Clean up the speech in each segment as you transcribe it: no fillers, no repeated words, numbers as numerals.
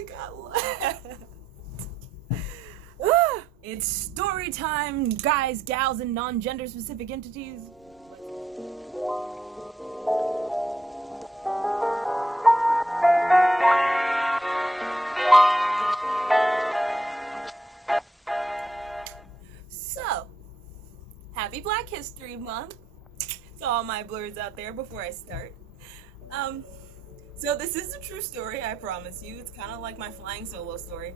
only got left. It's story time, guys, gals, and non-gender specific entities. So, happy Black History Month to all my blurs out there before I start. So this is a true story, I promise you. It's kind of like my flying solo story.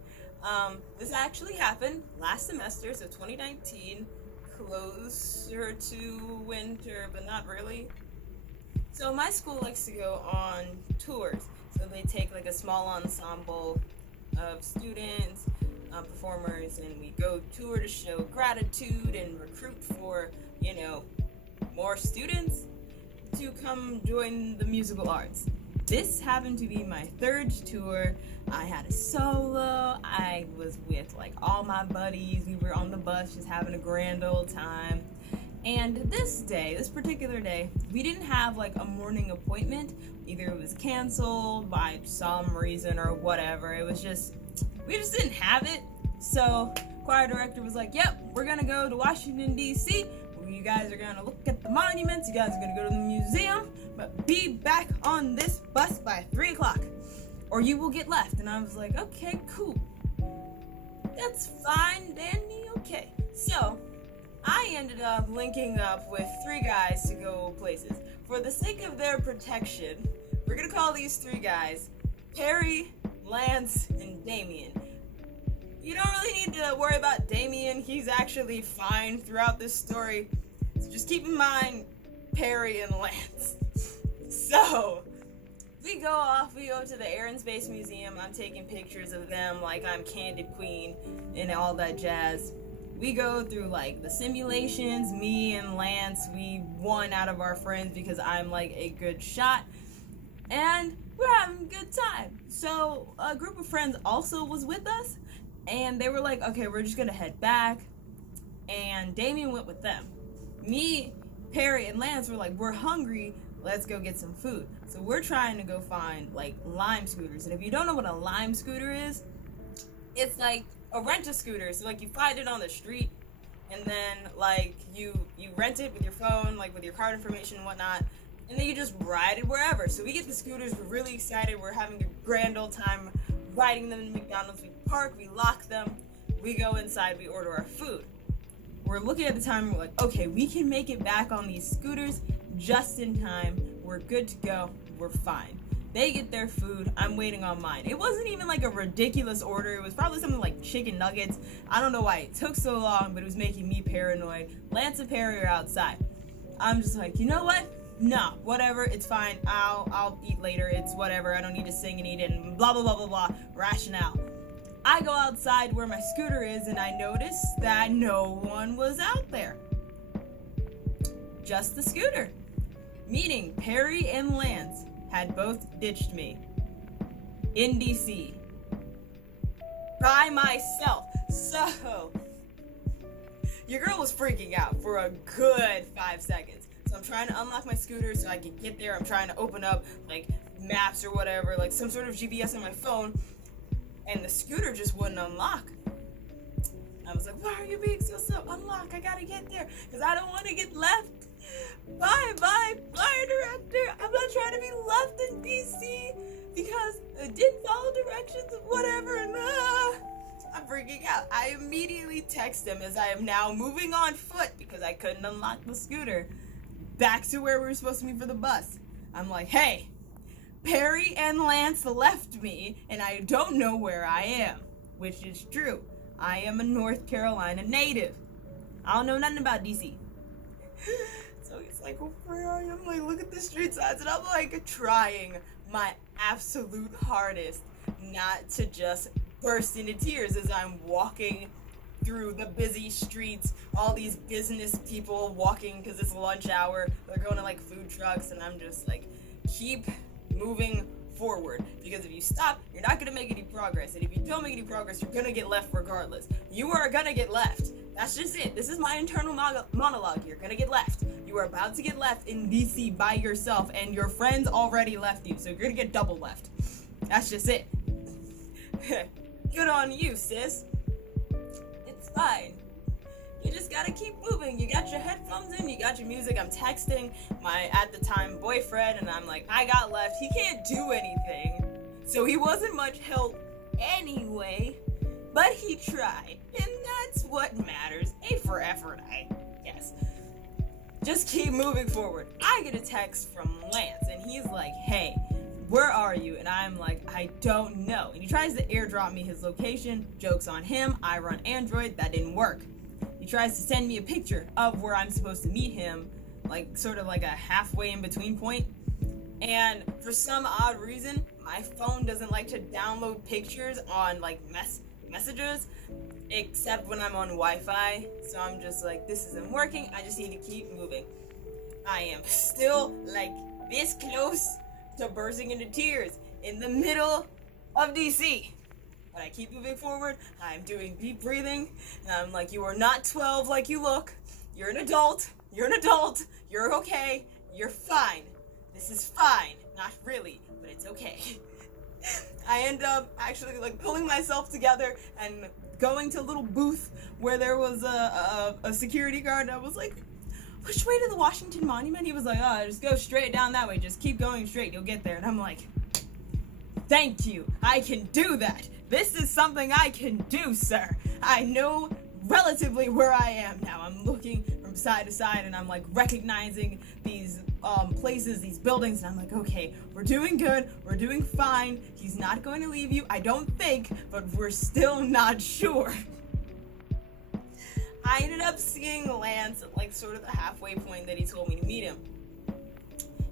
This actually happened last semester, so 2019, closer to winter, but not really. So my school likes to go on tours. So they take like a small ensemble of students, performers, and we go tour to show gratitude and recruit for, more students to come join the musical arts. This happened to be my third tour. I had a solo. I was with all my buddies. We were on the bus just having a grand old time. And this particular day, we didn't have a morning appointment. Either it was canceled by some reason or whatever. We just didn't have it. So choir director was like, yep, we're gonna go to Washington, D.C. You guys are gonna look at the monuments. You guys are gonna go to the museum, but be back on this bus by 3 o'clock or you will get left. And I was like, okay, cool. That's fine, Danny, okay. So I ended up linking up with 3 guys to go places. For the sake of their protection, we're gonna call these 3 guys Perry, Lance, and Damien. You don't really need to worry about Damien. He's actually fine throughout this story. So just keep in mind Perry and Lance. So we go to the Air and Space Museum. I'm taking pictures of them like I'm Candid Queen and all that jazz. We go through the simulations. Me and Lance, we won out of our friends because I'm a good shot. And we're having a good time. So a group of friends also was with us. And they were like, okay, we're just gonna head back. And Damien went with them. Me, Perry, and Lance were like, we're hungry, let's go get some food. So we're trying to go find Lime scooters. And if you don't know what a Lime scooter is, it's like a rent-a-scooter. So you find it on the street, and then you rent it with your phone, with your card information and whatnot, and then you just ride it wherever. So we get the scooters, we're really excited, we're having a grand old time riding them to McDonald's. We park, we lock them, we go inside, we order our food. We're looking at the time, we're like, okay, we can make it back on these scooters just in time. We're good to go, we're fine. They get their food, I'm waiting on mine. It wasn't even a ridiculous order. It was probably something like chicken nuggets. I don't know why it took so long, but it was making me paranoid. Lance and Perry are outside. I'm just like, you know what? No, whatever, it's fine. I'll eat later. It's whatever. I don't need to sing and eat it and blah, blah, blah, blah, blah. Rationale. I go outside where my scooter is and I notice that no one was out there. Just the scooter. Meaning Perry and Lance had both ditched me in DC by myself. So your girl was freaking out for a good 5 seconds. So I'm trying to unlock my scooter so I can get there. I'm trying to open up maps or whatever, some sort of GPS on my phone, and the scooter just wouldn't unlock. I was like, why are you being so slow? Unlock, I gotta get there because I don't want to get left. Bye, fire director. I'm not trying to be left in DC because I didn't follow directions and whatever, and I'm freaking out. I immediately text him as I am now moving on foot because I couldn't unlock the scooter back to where we were supposed to be for the bus. I'm like, hey, Perry and Lance left me and I don't know where I am, which is true. I am a North Carolina native. I don't know nothing about DC. So he's like, well, where are you? I'm like, look at the street signs, and I'm trying my absolute hardest not to just burst into tears as I'm walking through the busy streets, all these business people walking because it's lunch hour. They're going to food trucks, and I'm just keep moving forward, because if you stop, you're not going to make any progress, and if you don't make any progress, you're going to get left regardless. You are going to get left. That's just it. This is my internal monologue. You're going to get left. You are about to get left in DC by yourself, and your friends already left you, so you're going to get double left. That's just it. Good on you, sis. It's fine. You just gotta keep moving. You got your headphones in, you got your music. I'm texting my, at the time, boyfriend, and I'm like, I got left. He can't do anything. So he wasn't much help anyway, but he tried. And that's what matters. A for effort, I guess. Just keep moving forward. I get a text from Lance, and he's like, hey, where are you? And I'm like, I don't know. And he tries to airdrop me his location. Joke's on him. I run Android. That didn't work. He tries to send me a picture of where I'm supposed to meet him, like sort of like a halfway in between point. And for some odd reason, my phone doesn't like to download pictures on like messages, except when I'm on Wi-Fi. So I'm just like, this isn't working. I just need to keep moving. I am still like this close to bursting into tears in the middle of DC. But I keep moving forward. I'm doing deep breathing. And I'm like, you are not 12 like you look. You're an adult. You're an adult. You're okay. You're fine. This is fine. Not really, but it's okay. I end up actually like pulling myself together and going to a little booth where there was a security guard. I was like, which way to the Washington Monument? He was like, oh, just go straight down that way. Just keep going straight. You'll get there. And I'm like, thank you. I can do that. This is something I can do, sir. I know relatively where I am now. I'm looking from side to side and I'm like recognizing these places, these buildings, and I'm like, okay, we're doing good. We're doing fine. He's not going to leave you, I don't think, but we're still not sure. I ended up seeing Lance at like sort of the halfway point that he told me to meet him.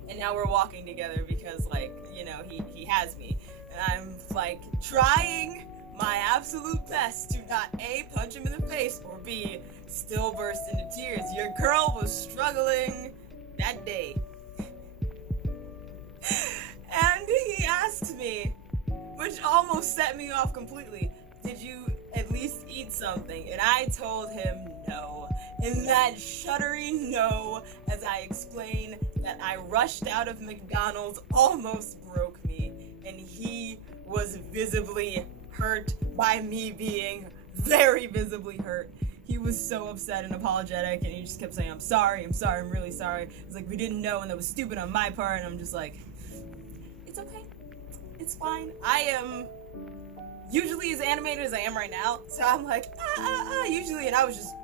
And now we're walking together because like, you know, he has me. And I'm like trying my absolute best to not A, punch him in the face, or B, still burst into tears. Your girl was struggling that day. And he asked me, which almost set me off completely, did you at least eat something? And I told him no. And that shuddering no, as I explained that I rushed out of McDonald's, almost broke me. And he was visibly hurt by me being very visibly hurt. He was so upset and apologetic, and he just kept saying, I'm sorry, I'm really sorry. It's like, we didn't know, and that was stupid on my part. And I'm just like, it's okay. It's fine. I am usually as animated as I am right now. So I'm like, usually, and I was just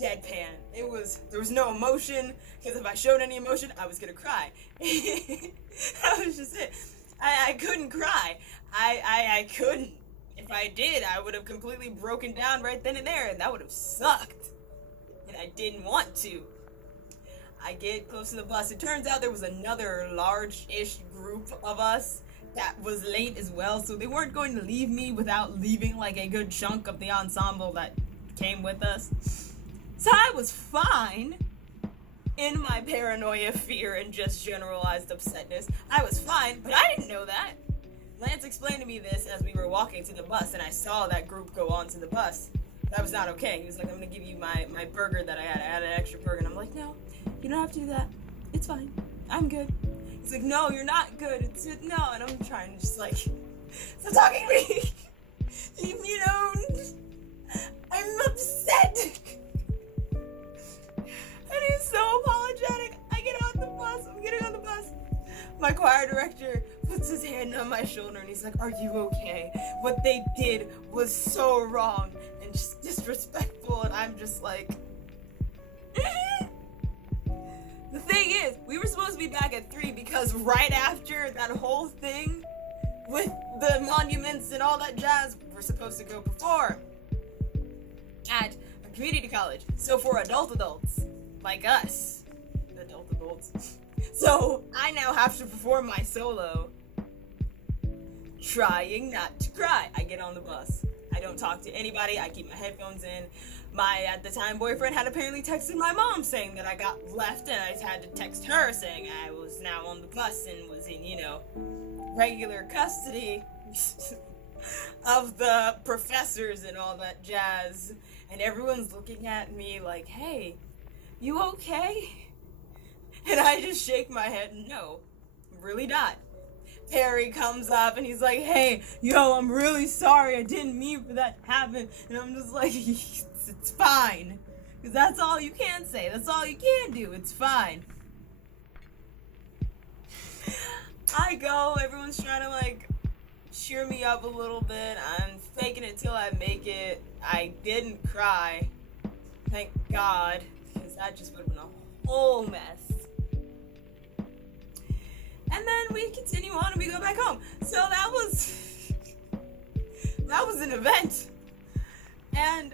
deadpan. There was no emotion, because if I showed any emotion, I was gonna cry. That was just it. I couldn't cry. I couldn't. If I did, I would have completely broken down right then and there, and that would have sucked. And I didn't want to. I get close to the bus. It turns out there was another large-ish group of us that was late as well, so they weren't going to leave me without leaving like a good chunk of the ensemble that came with us. So I was fine in my paranoia, fear, and just generalized upsetness. I was fine, but I didn't know that. Lance explained to me this as we were walking to the bus, and I saw that group go onto the bus. That was not okay. He was like, I'm gonna give you my burger that I had. I had an extra burger, and I'm like, no, you don't have to do that. It's fine. I'm good. He's like, no, you're not good. No, and I'm trying to just like, stop talking to me. Leave me alone. I'm upset. And he's so apologetic. I get on the bus. I'm getting on the bus. My choir director puts his hand on my shoulder and he's like, are you okay? What they did was so wrong and just disrespectful. And I'm just like, The thing is, we were supposed to be back at 3 because right after that whole thing with the monuments and all that jazz, we're supposed to go perform at a community college. So for adults like us, adults. So I now have to perform my solo, trying not to cry. I get on the bus. I don't talk to anybody. I keep my headphones in. My, at the time, boyfriend had apparently texted my mom saying that I got left, and I had to text her saying I was now on the bus and was in, regular custody of the professors and all that jazz. And everyone's looking at me like, hey, you okay? And I just shake my head, no, really not. Perry comes up and he's like, hey, yo, I'm really sorry. I didn't mean for that to happen. And I'm just like, it's fine. Because that's all you can say. That's all you can do. It's fine. I go, everyone's trying to like cheer me up a little bit. I'm faking it till I make it. I didn't cry. Thank God. Because that just would have been a whole mess. And then we continue on and we go back home. So that was an event. And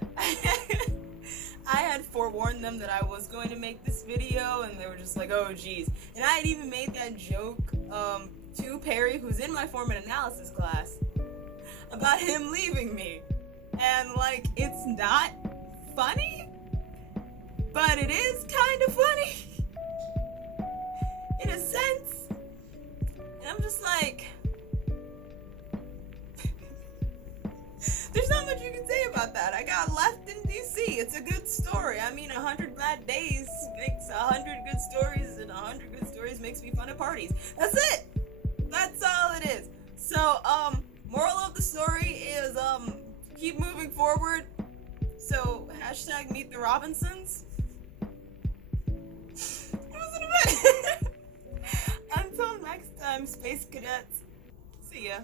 I had forewarned them that I was going to make this video, and they were just like, oh geez. And I had even made that joke to Perry, who's in my form and analysis class, about him leaving me. And like, it's not funny, but it is kind of funny in a sense. And I'm just like, there's not much you can say about that. I got left in DC. It's a good story. I mean, 100 bad days makes 100 good stories, and 100 good stories makes me fun at parties. That's it. That's all it is. So, moral of the story is, keep moving forward. So, hashtag meet the Robinsons. It was an event. Until next time, Space Cadets. See ya.